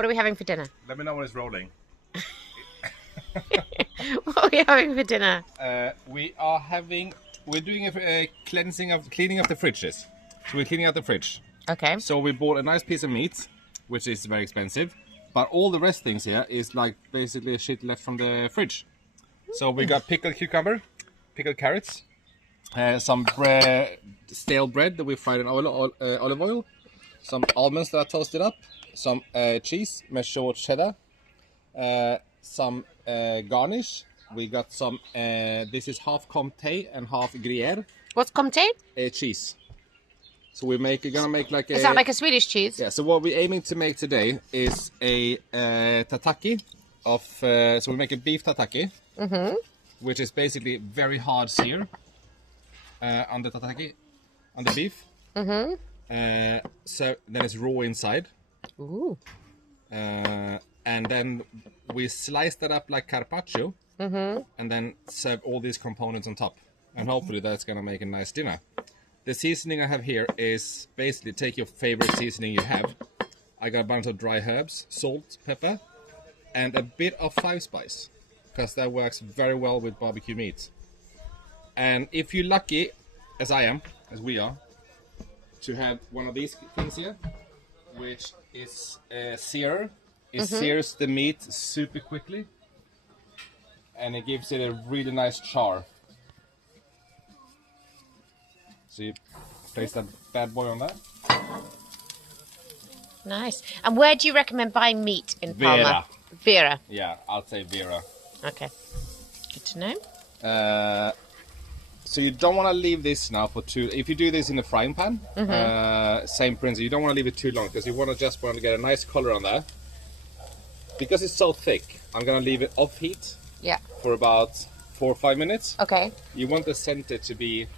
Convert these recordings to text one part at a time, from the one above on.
What are we having for dinner? Let me know when it's rolling. What are we having for dinner? We're doing a cleaning of the fridges. So we're cleaning out the fridge. Okay. So we bought a nice piece of meat, which is very expensive. But all the rest things here is like basically shit left from the fridge. So we got pickled cucumber, pickled carrots, some stale bread that we fried in olive oil, some almonds that I toasted up, some cheese, Méchoui cheddar, some garnish. We got some, this is half Comté and half Gruyere. What's Comté? Cheese. So we're gonna make like a... Is that like a Swedish cheese? Yeah, so what we're aiming to make today is a tataki of... so we make a beef tataki, which is basically very hard sear on the tataki, on the beef. So then it's raw inside. Ooh. And then we slice that up like carpaccio, and then serve all these components on top. And hopefully that's gonna make a nice dinner. The seasoning I have here is basically take your favorite seasoning you have. I got a bunch of dry herbs, salt, pepper, and a bit of five spice, because that works very well with barbecue meat. And if you're lucky, as I am, as we are, to have one of these things here, which is a searer. It sears the meat super quickly, and it gives it a really nice char. So you place that bad boy on that. Nice. And where do you recommend buying meat in Palma? Vera. Yeah, I'll say Vera. Okay. Good to know. So you don't want to leave this now for too... If you do this in a frying pan, same principle. You don't want to leave it too long, because you want to get a nice color on there. Because it's so thick, I'm going to leave it off heat for about 4 or 5 minutes. Okay. You want the center to be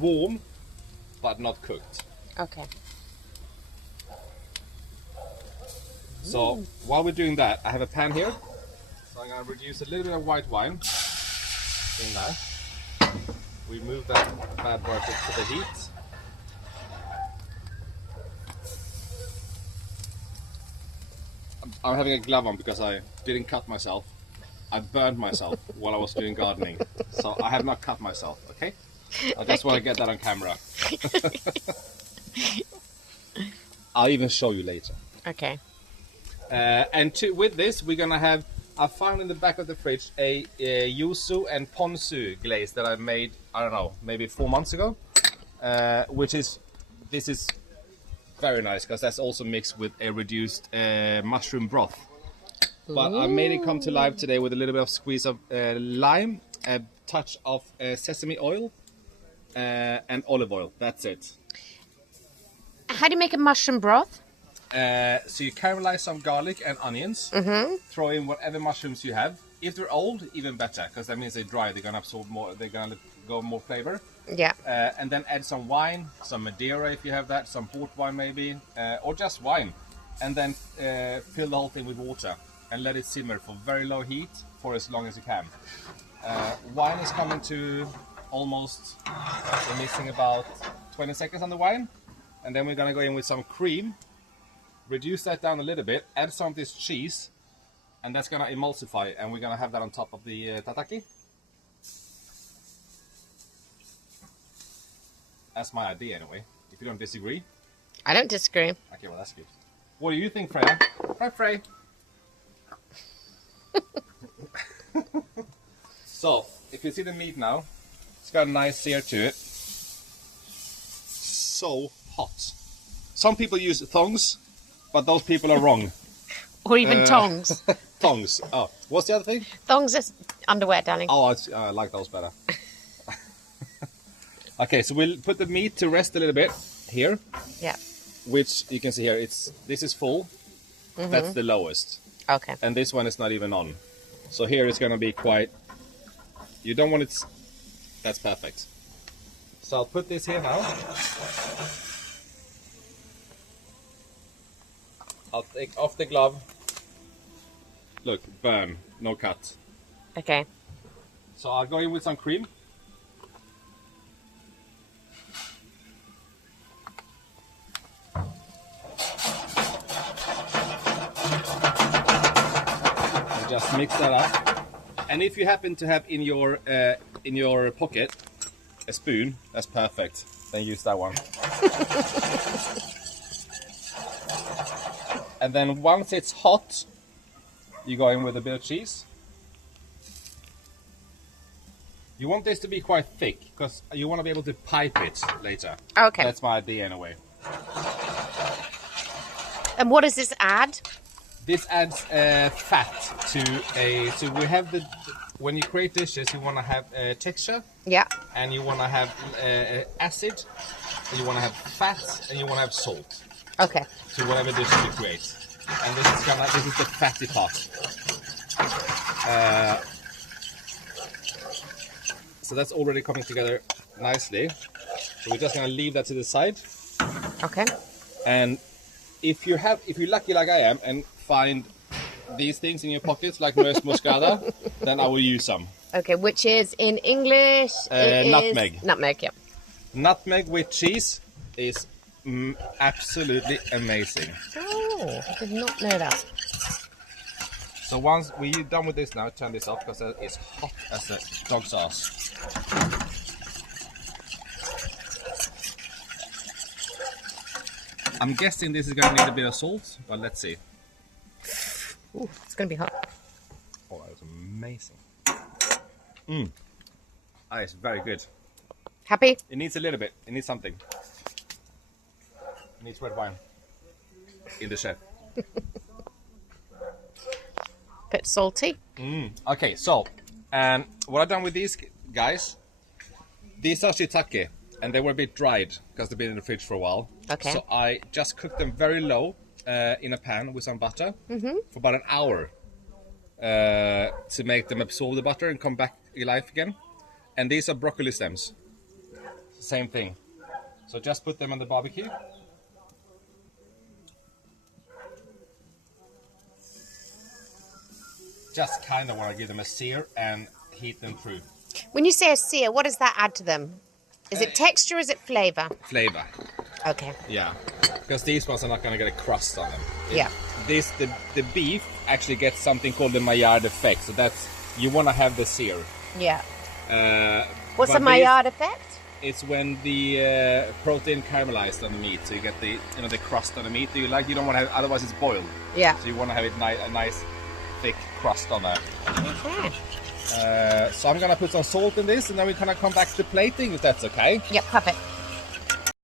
warm, but not cooked. Okay. So while we're doing that, I have a pan here. So I'm going to reduce a little bit of white wine in there. We move that bad boy to the heat. I'm having a glove on because I didn't cut myself. I burned myself while I was doing gardening. So I have not cut myself, okay? I just want to get that on camera. I'll even show you later. Okay. And with this, we're going to have... I found in the back of the fridge a yuzu and ponzu glaze that I made, I don't know, maybe 4 months ago. This is very nice, because that's also mixed with a reduced mushroom broth. But I made it come to life today with a little bit of squeeze of lime, a touch of sesame oil, and olive oil. That's it. How do you make a mushroom broth? So you caramelize some garlic and onions, throw in whatever mushrooms you have. If they're old, even better, because that means they're dry, they're going to absorb more, they're going to go more flavor. Yeah. And then add some wine, some Madeira if you have that, some port wine maybe, or just wine. And then fill the whole thing with water and let it simmer for very low heat for as long as you can. Wine is coming to almost, we're missing about 20 seconds on the wine. And then we're going to go in with some cream, reduce that down a little bit, add some of this cheese, and that's going to emulsify, and we're going to have that on top of the tataki. That's my idea anyway, if you don't disagree. I don't disagree. Okay, well that's good. What do you think, Freya? Right, Frey? So, if you see the meat now, it's got a nice sear to it. So hot. Some people use thongs, but those people are wrong. Or even tongs. Thongs. Oh, what's the other thing? Thongs is underwear, darling. Oh, I like those better. Okay, so we'll put the meat to rest a little bit here. Yeah. Which you can see here, this is full. That's the lowest. Okay. And this one is not even on. So here it's going to be quite... You don't want it... That's perfect. So I'll put this here now. I'll take off the glove. Look, burn, no cut. Okay. So I'll go in with some cream. just mix that up. And if you happen to have in your pocket a spoon, that's perfect. Then use that one. And then once it's hot, you go in with a bit of cheese. You want this to be quite thick because you want to be able to pipe it later. Okay. That's my idea anyway. And what does this add? This adds fat to a. So we have when you create dishes, you want to have texture. Yeah. And you want to have acid, and you want to have fat, and you want to have salt. Okay. To whatever dishes you create. And this is the fatty part. So that's already coming together nicely. So we're just gonna leave that to the side. Okay. And if you're lucky like I am and find these things in your pockets like Nuez Moscada, then I will use some. Okay, which is in English? Nutmeg. Nutmeg, yeah. Nutmeg with cheese is absolutely amazing. Oh, I did not know that. So once we're done with this now, turn this off because it's hot as a dog's ass. I'm guessing this is going to need a bit of salt, but let's see. Ooh, it's going to be hot. Oh, that was amazing. Ah, it's very good. Happy? It needs a little bit. It needs something. It needs red wine. In the chef. Bit salty. Okay, so, and what I've done with these guys, these are shiitake, and they were a bit dried because they've been in the fridge for a while. Okay. So I just cooked them very low in a pan with some butter for about an hour to make them absorb the butter and come back to life again. And these are broccoli stems. Same thing. So just put them on the barbecue. Just kind of want to give them a sear and heat them through. When you say a sear, what does that add to them? Is it texture or is it flavour? Flavor. Okay. Yeah. Because these ones are not going to get a crust on them. Yeah. The beef actually gets something called the Maillard effect. So that's, you want to have the sear. Yeah. What's but the Maillard effect? It's when the protein caramelized on the meat. So you get the the crust on the meat that you like. You don't want to have, otherwise it's boiled. Yeah. So you want to have it a nice thick crust on there. Okay. So I'm gonna put some salt in this, and then we're gonna come back to plating if that's okay. Yep, perfect.